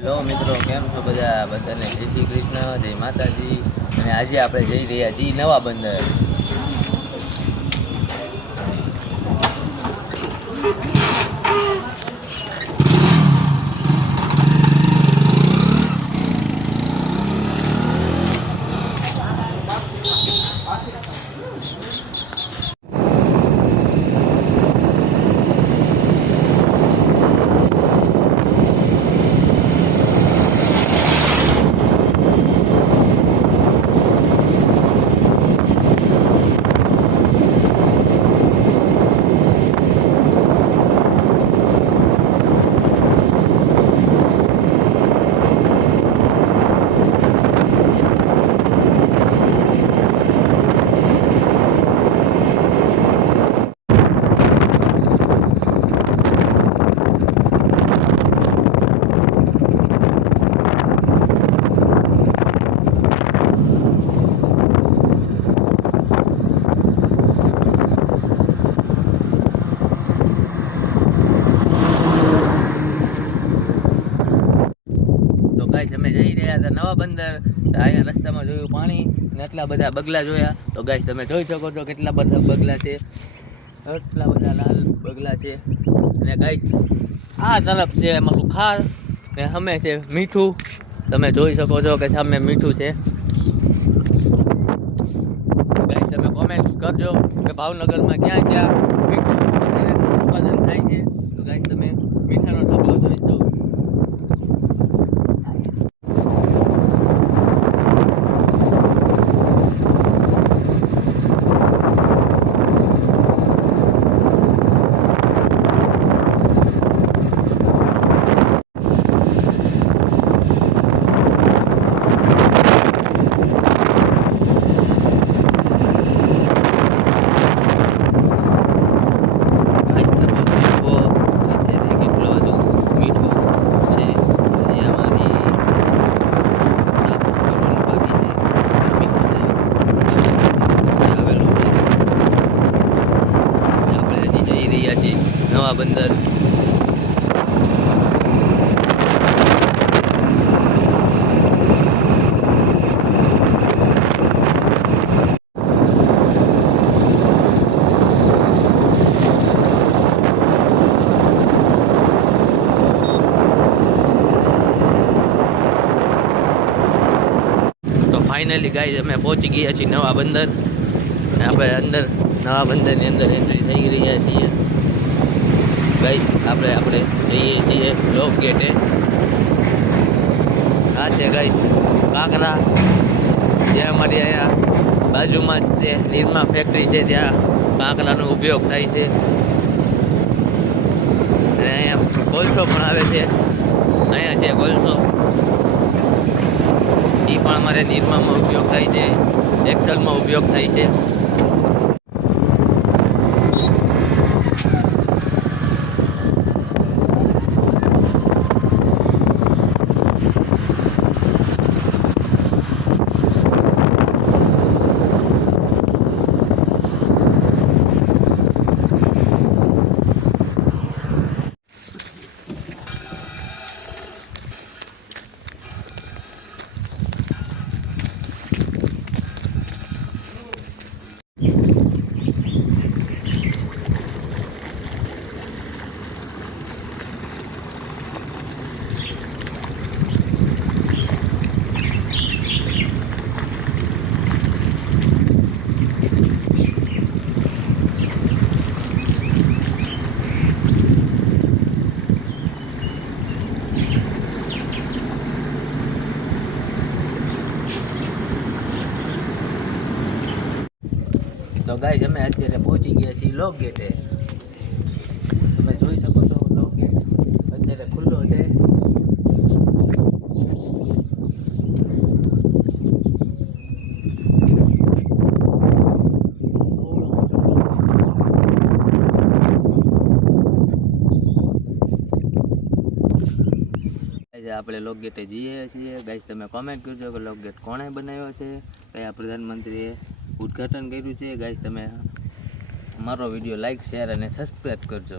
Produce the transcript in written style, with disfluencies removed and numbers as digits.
Hello મિત્રો, કેમ છો બધાને જય શ્રી કૃષ્ણ, જય માતાજી. અને આજે આપણે જઈ રહ્યા છીએ નવા બંદર. અમે જઈ રહ્યા હતા નવા બંદર. અહીંયા રસ્તામાં જોયું પાણી ને એટલા બધા બગલા જોયા. તો ગાઈસ તમે જોઈ શકો છો કેટલા બધા બગલા છે, એટલા બધા લાલ બગલા છે. અને ગાઈસ આ તરફ છે અમારું ખાર ને સામે છે મીઠું. તમે જોઈ શકો છો કે સામે મીઠું છે. ગાઈસ તમે કોમેન્ટ કરજો કે ભાવનગરમાં ક્યાં ક્યાં મીઠું ઉત્પાદન થાય છે. તો ગાઈસ તમે મીઠાનો ઢગલો જોઈ શકો. નવા બંદર તો ફાઇનલી ગાઈસ અમે પહોંચી ગયા છીએ નવા બંદર. અને આપણે અંદર નવા બંદરની અંદર એન્ટ્રી થઈ રહ્યા છીએ. ગાઈસ આપણે જઈએ છીએ લોક ગેટે. આ છે ગાઈસ કાંકરા, જ્યાં અમારી અહીંયા બાજુમાં જ નિરમા ફેક્ટરી છે, ત્યાં કાંકરાનો ઉપયોગ થાય છે. અને અહીંયા કોલસો પણ આવે છે. અહીંયા છે કોલસો, એ પણ અમારે નિરમામાં ઉપયોગ થાય છે, એક્સલમાં ઉપયોગ થાય છે. તો ગાઈસ અમે અત્યારે પહોંચી ગયા છીએ લોક ગેટે. તમે જોઈ શકો છો લોક ગેટ અત્યારે ખુલ્લો છે. આપણે લોક ગેટે જઈએ છીએ. ગાઈસ તમે કોમેન્ટ કરજો કે લોક ગેટ કોણે બનાવ્યો છે, કયા પ્રધાનમંત્રીએ ઉદ્ઘાટન કર્યું છે. ગાઈસ તમે અમારો વિડીયો લાઈક, શેર અને સબસ્ક્રાઈબ કરજો.